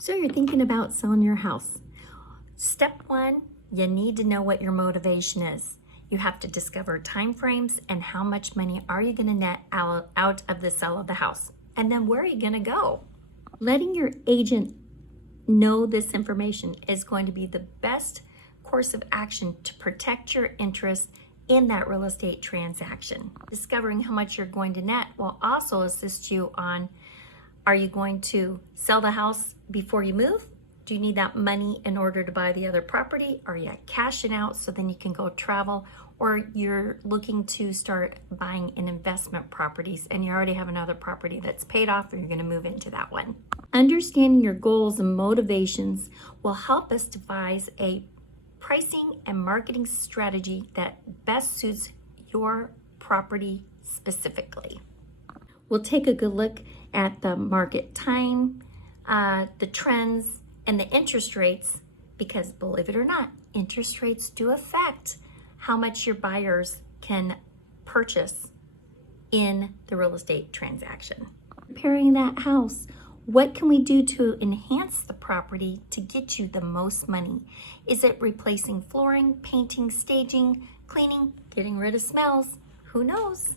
So you're thinking about selling your house. Step one, you need to know what your motivation is. You have to discover timeframes and how much money are you going to net out of the sale of the house. And then where are you going to go? Letting your agent know this information is going to be the best course of action to protect your interest in that real estate transaction. Discovering how much you're going to net will also assist you on, are you going to sell the house before you move? Do you need that money in order to buy the other property? Are you cashing out so then you can go travel? Or you're looking to start buying in investment properties and you already have another property that's paid off, or you're going to move into that one. Understanding your goals and motivations will help us devise a pricing and marketing strategy that best suits your property specifically. We'll take a good look at the market time, the trends, and the interest rates, because believe it or not, interest rates do affect how much your buyers can purchase in the real estate transaction. Preparing that house, what can we do to enhance the property to get you the most money? Is it replacing flooring, painting, staging, cleaning, getting rid of smells? Who knows?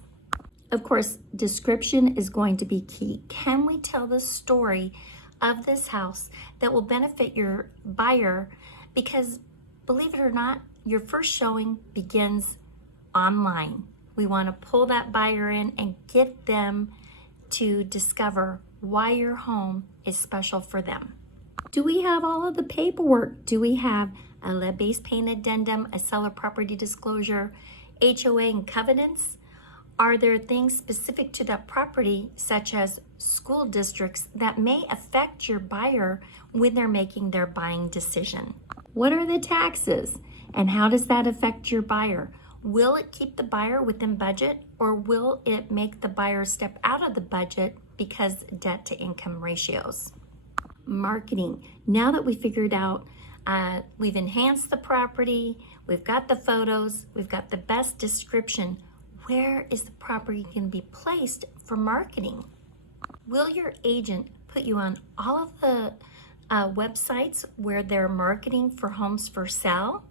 Of course, description is going to be key. Can we tell the story of this house that will benefit your buyer? Because believe it or not, your first showing begins online. We want to pull that buyer in and get them to discover why your home is special for them. Do we have all of the paperwork? Do we have a lead-based paint addendum, a seller property disclosure, HOA and covenants? Are there things specific to that property, such as school districts, that may affect your buyer when they're making their buying decision? What are the taxes, and how does that affect your buyer? Will it keep the buyer within budget, or will it make the buyer step out of the budget because debt to income ratios? Marketing. Now that we figured out, we've enhanced the property, we've got the photos, we've got the best description, where is the property going to be placed for marketing? Will your agent put you on all of the websites where they're marketing for homes for sale?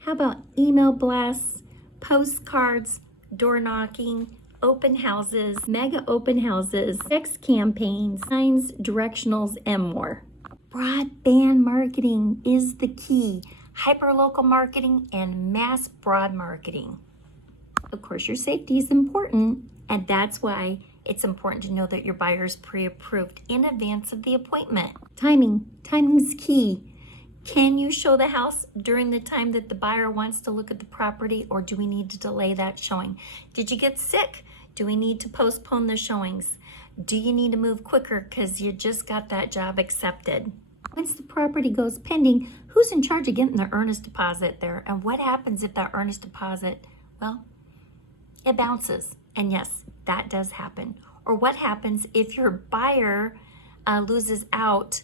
How about email blasts, postcards, door knocking, open houses, mega open houses, text campaigns, signs, directionals, and more? Broadband marketing is the key. Hyperlocal marketing and mass broad marketing. Of course, your safety is important, and that's why it's important to know that your buyer is pre-approved in advance of the appointment. Timing's key. Can you show the house during the time that the buyer wants to look at the property, or do we need to delay that showing? Did you get sick? Do we need to postpone the showings? Do you need to move quicker because you just got that job accepted? Once the property goes pending, who's in charge of getting the earnest deposit there? And what happens if that earnest deposit, well, it bounces? And yes, that does happen. Or what happens if your buyer loses out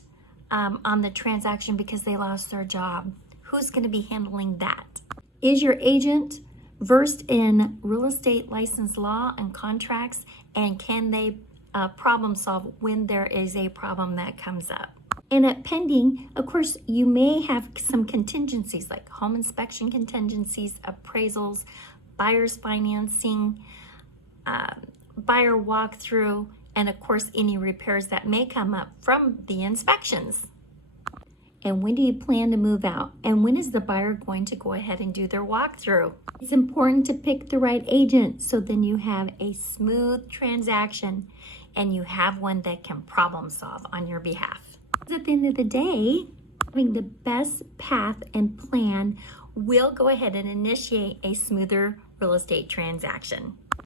on the transaction because they lost their job? Who's going to be handling that? Is your agent versed in real estate license law and contracts, and can they problem solve when there is a problem that comes up? And at pending, of course, you may have some contingencies like home inspection contingencies, appraisals, buyer's financing, buyer walkthrough, and of course, any repairs that may come up from the inspections. And when do you plan to move out? And when is the buyer going to go ahead and do their walkthrough? It's important to pick the right agent so then you have a smooth transaction and you have one that can problem solve on your behalf. At the end of the day, having the best path and plan will go ahead and initiate a smoother real estate transaction.